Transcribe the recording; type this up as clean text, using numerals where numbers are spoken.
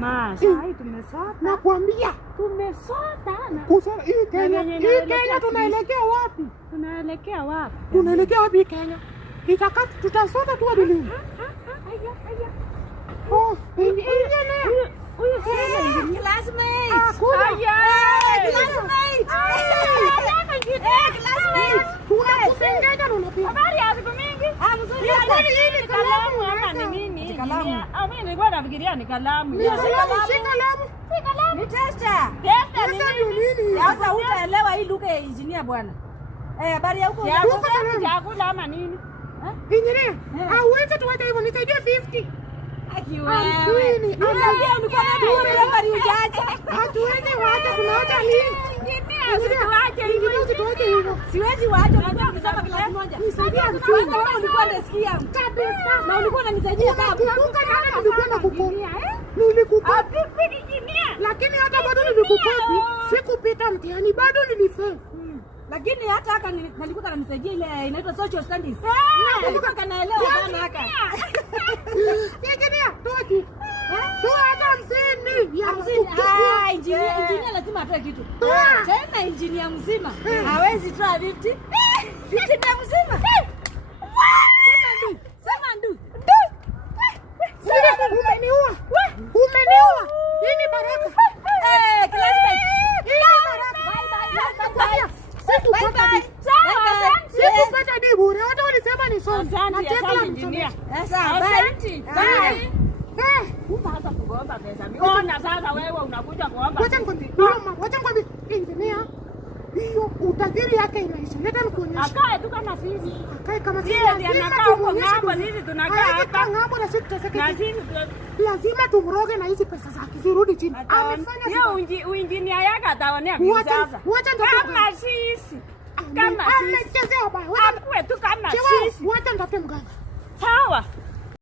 Hai tumesota. Nakwambia. Tumesota. Kusoma hii Kenya tunaelekea wapi? Tunaelekea wapi? Tunaelekea wapi Kenya? Itakati tutasota tu hadi lini? Oh, engineer. Huyu si classmate. Classmate. Classmate. Tunakusengeja na unapiga. Habari ya siku mingi? Mzuri Ni kalamu ama ni nini? Kalamu. Mimi nilikuwa nafikiria ni kalamu. Si kalamu. Ni tester. Testa Sasa ndio nini? Sasa utaelewa hii lugha ya engineer bwana. Habari ya huko. Chakula ama nini? Engineer, hauwezi tuacha hivyo, nisaidie 50. Akiwewe. Ulikuwa na bure habari ujaje. Hatuwezi waacha, tunaacha nini? Usituache hivyo. Siwezi waacha, unajua kusoma klasi moja. Nisaidie 50. Wewe ulikuwa unasikia Kabisa. na ulikuwa unanisaidia kama Kumbuka jana nilikwenda kukopi. Nilikukopi. Lakini hata bado nilikukopi. Sikupita mtihani, bado nilifail. lakini hata haka nilikuwa nanisaidia ile inaitwa social studies. Nakumbuka kanaelewa sana haka. Engineer, toji. Hata 50. Engineer lazima atoe kitu. Tena engineer mzima hawezi toa 50. 50 mzima. Sema ndu. Umeniua. Hii ni baraka. Classmate. Sikupata di bure. Hata walisema ni somo. Asante engineer. Asante. Bye. Sasa kuomba pesa. Miona sasa wewe unakuja kuomba. Wacha nikwambie. Engineer. Hiyo utajiri yake inaisha. Leta nikuonyeshe. Akae tu kama sisi. Akae kama sisi. Yeye anakaa huko ng'ambo, sisi tunakaa hapa. Ng'ambo na sisi tuteseke. Na sisi lazima tumroge na hizi pesa zake zirudi chini. Amefanya hiyo engineer yake ataonea mimi sasa. Wacha kama sisi. Kama sisi. Amechezea baya. Akwe tu kama sisi. Wacha ndafute mganga. Sawa.